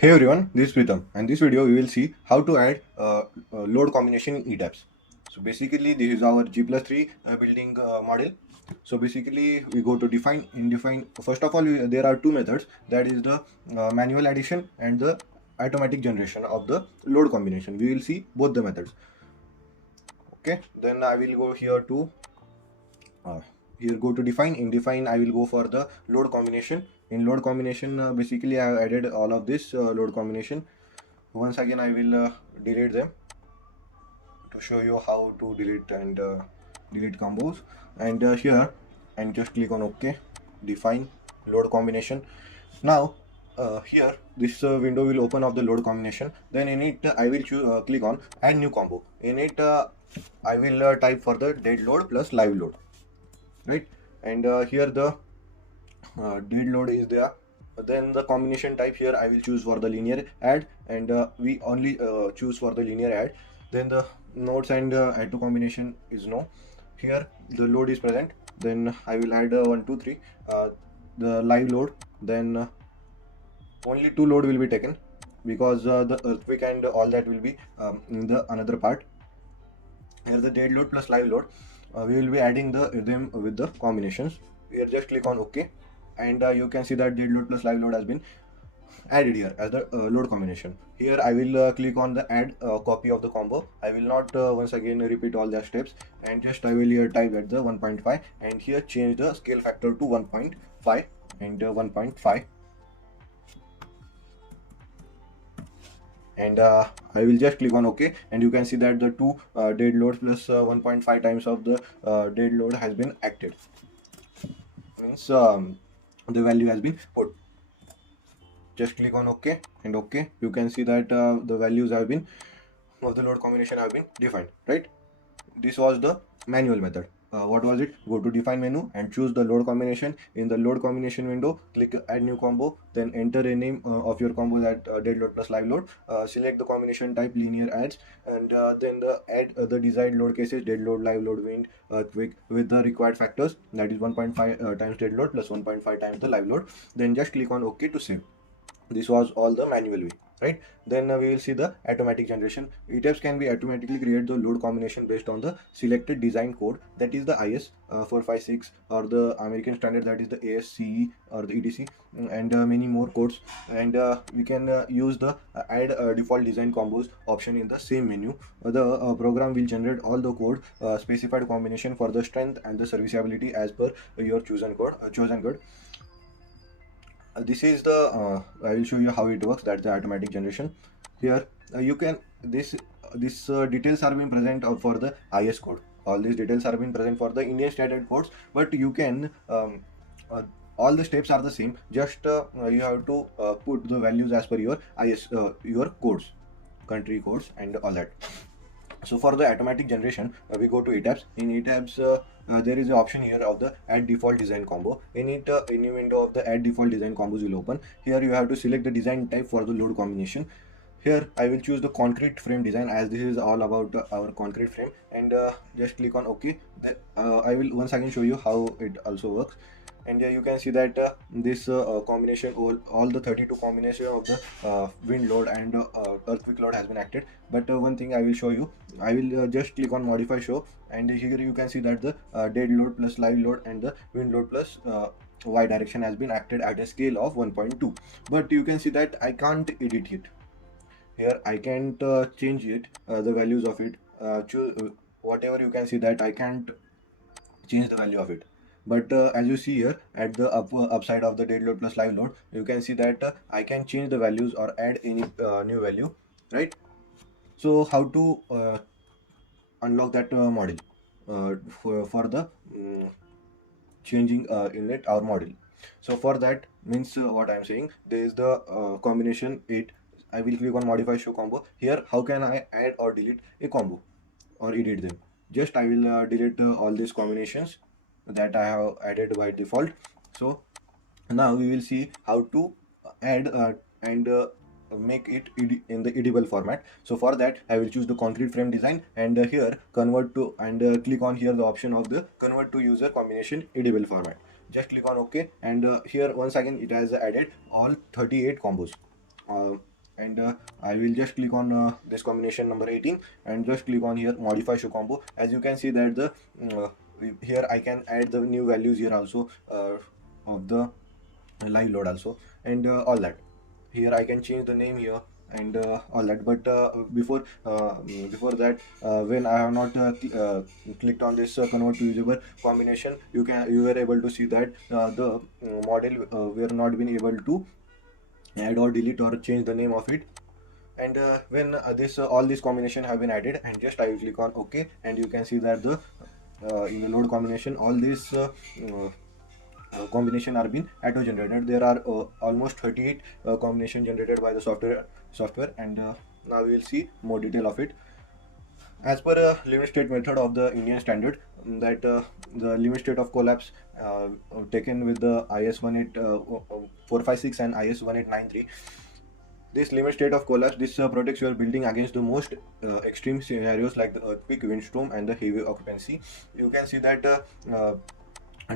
Hey everyone, this is Pritam, and this video we will see how to add load combination in ETABS. So basically, this is our G plus 3 building model. So basically, we go to define, in define. First of all, there are two methods, that is the manual addition and the automatic generation of the load combination. We will see both the methods. Okay, then I will go here to uh, go to define. In define, I will go for the load combination. In load combination, basically I have added all of this load combination. Once again, I will delete them to show you how to delete and delete combos. And here, and just click on OK, define load combination. Now here this window will open of the load combination. Then in it I will choose click on add new combo. In it I will type for the dead load plus live load, right? And here the dead load is there. Then the combination type, here I will choose for the linear add, and we only choose for the linear add. Then the nodes and add to combination is no. Here the load is present, then I will add 1 2 3 the live load. Then only two load will be taken, because the earthquake and all that will be in the another part. Here the dead load plus live load, we will be adding them with the combinations. Here just click on OK, and you can see that dead load plus live load has been added here as the load combination. Here I will click on the add copy of the combo. I will not once again repeat all the steps, and just I will here type at the 1.5, and here change the scale factor to 1.5 and 1.5, and I will just click on OK, and you can see that the two dead loads plus 1.5 times of the dead load has been acted. Means the value has been put. Just click on OK and OK. You can see that the values have been of the load combination have been defined, right? This was the manual method. What was it? Go to define menu and choose the load combination. In the load combination window, click add new combo, then enter a name of your combo, that dead load plus live load. Select the combination type linear adds, and then the add the desired load cases, dead load, live load, wind, earthquake, with the required factors, that is 1.5 times dead load plus 1.5 times the live load. Then just click on OK to save. This was all the manual way, right? Then we will see the automatic generation. ETABS can be automatically create the load combination based on the selected design code, that is the IS 456, or the American standard, that is the ASCE or the EDC, and many more codes. And we can use the add default design combos option in the same menu. The program will generate all the code specified combination for the strength and the serviceability as per your chosen code. This is the I will show you how it works, that's the automatic generation. Here you can this details are being present for the IS code. All these details are being present for the Indian standard codes, but you can uh, all the steps are the same, just you have to put the values as per your IS your codes, country codes and all that. So for the automatic generation, we go to ETABS. In ETABS, there is an option here of the add default design combo. In it, a new window of the add default design combos will open. Here you have to select the design type for the load combination. Here I will choose the concrete frame design, as this is all about our concrete frame, and just click on OK. I will once again show you how it also works. And you can see that this combination, all the 32 combination of the wind load and earthquake load has been acted. But one thing I will show you, I will just click on modify show, and here you can see that the dead load plus live load and the wind load plus y direction has been acted at a scale of 1.2. But you can see that I can't edit it. Here I can't change it, the values of it, choose whatever. You can see that I can't change the value of it. But as you see here at the upside of the dead load plus live load, you can see that I can change the values or add any new value, right? So how to unlock that model for the changing inlet or model? So for that means what I'm saying, there is the combination 8. I will click on modify show combo. Here how can I add or delete a combo or edit them? Just I will delete all these combinations that I have added by default. So now we will see how to add and make it in the edible format. So for that I will choose the concrete frame design, and here convert to, and click on here the option of the convert to user combination edible format. Just click on OK, and here once again it has added all 38 combos. and I will just click on this combination number 18 and just click on here modify show combo. As you can see that the here I can add the new values here also of the live load also, and all that. Here I can change the name here and all that, but before that, when I have not clicked on this convert to usable combination, you were able to see that the model were not been able to add or delete or change the name of it. And when this all these combination have been added, and just I will click on OK, and you can see that the in the load combination all these combination are being auto generated. There are almost 38 combination generated by the software, and now we will see more detail of it. As per limit state method of the Indian standard, that the limit state of collapse taken with the IS 18456 and IS 1893. This limit state of collapse, this protects your building against the most extreme scenarios like the earthquake, windstorm, and the heavy occupancy. You can see that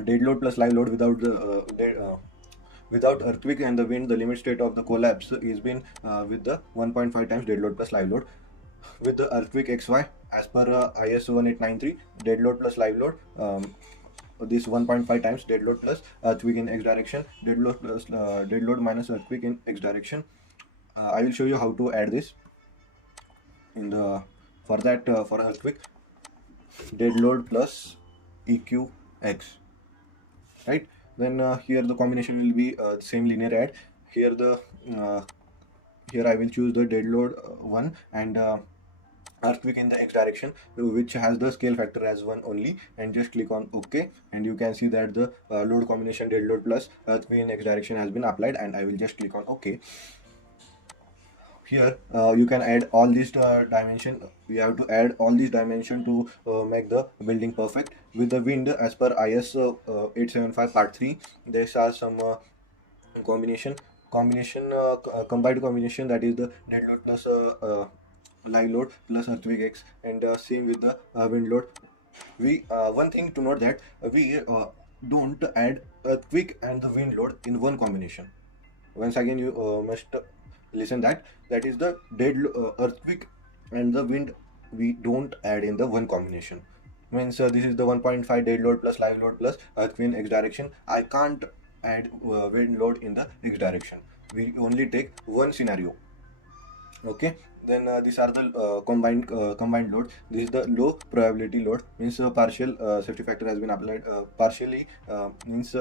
dead load plus live load without the without earthquake and the wind, the limit state of the collapse is been with the 1.5 times dead load plus live load. With the earthquake XY, as per IS 1893, dead load plus live load, this 1.5 times dead load plus earthquake in X direction, dead load plus dead load minus earthquake in X direction. I will show you how to add this in the for that for earthquake, dead load plus EQX, right? Then here the combination will be same linear add. Here the here I will choose the dead load 1 and earthquake in the X direction, which has the scale factor as 1 only, and just click on OK, and you can see that the load combination dead load plus earthquake in X direction has been applied, and I will just click on OK. Here you can add all these dimension. We have to add all these dimension to make the building perfect. With the wind, as per IS 875 part 3, there are some combined combination, that is the dead load plus live load plus earthquake X, and same with the wind load. We one thing to note that we don't add earthquake and the wind load in one combination. Once again, you must listen that is the earthquake and the wind we don't add in the one combination. Means this is the 1.5 dead load plus live load plus earthquake in X direction. I can't add wind load in the X direction. We only take one scenario. Okay, then these are the combined load. This is the low probability load, means partial safety factor has been applied. Partially means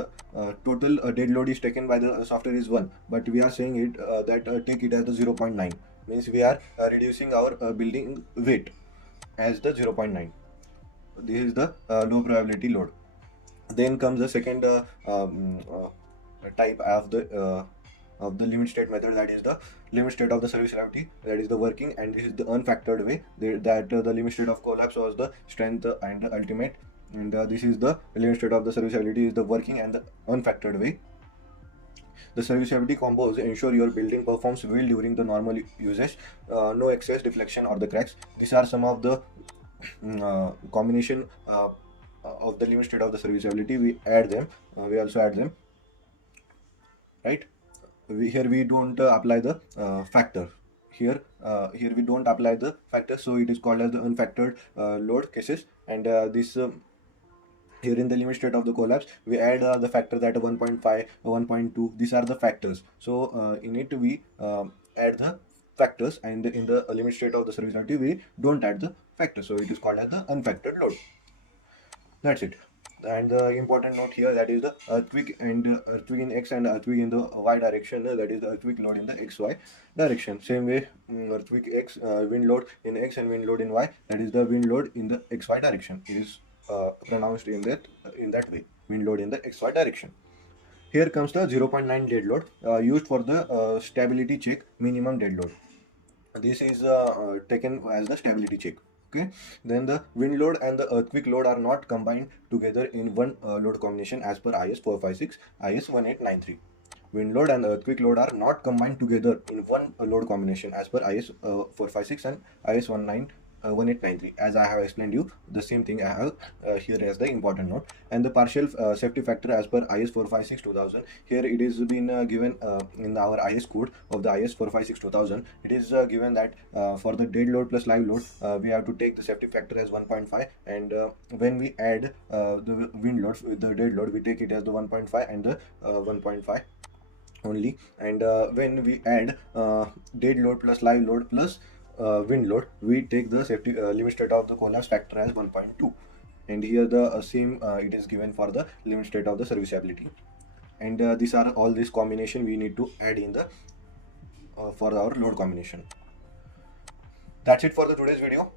total dead load is taken by the software is 1, but we are saying it that take it as the 0.9, means we are reducing our building weight as the 0.9. This is the low probability load. Then comes the second type of the limit state method, that is the limit state of the serviceability, that is the working, and this is the unfactored way, that the limit state of collapse was the strength and the ultimate, and this is the limit state of the serviceability is the working and the unfactored way. The serviceability combos ensure your building performs well during the normal usage, no excess deflection or the cracks. These are some of the combination of the limit state of the serviceability. We add them, we also add them, right? Here we don't apply the factor. Here we don't apply the factor, so it is called as the unfactored load cases. And this here in the limit state of the collapse, we add the factor that 1.5, 1.2. These are the factors. So in it we add the factors, and in the limit state of the serviceability we don't add the factor. So it is called as the unfactored load. That's it. And the important note here, that is the earthquake and earthquake in X and earthquake in the Y direction, that is the earthquake load in the XY direction. Same way, earthquake X, wind load in X and wind load in Y, that is the wind load in the XY direction. It is pronounced in that way, wind load in the XY direction. Here comes the 0.9 dead load used for the stability check minimum dead load. This is taken as the stability check. Okay, then the wind load and the earthquake load are not combined together in one load combination as per IS 456, IS 1893. Wind load and earthquake load are not combined together in one load combination as per IS 456 and IS 1893. As I have explained you, the same thing I have here as the important note. And the partial safety factor as per IS 456-2000, here it is been given in our IS code of the IS 456-2000. It is given that for the dead load plus live load, we have to take the safety factor as 1.5, and when we add the wind load with the dead load, we take it as the 1.5 and the 1.5 only. And when we add dead load plus live load plus wind load, we take the safety limit state of the collapse factor as 1.2. And here the same it is given for the limit state of the serviceability. And these are all this combination we need to add in the for our load combination. That's it for the today's video.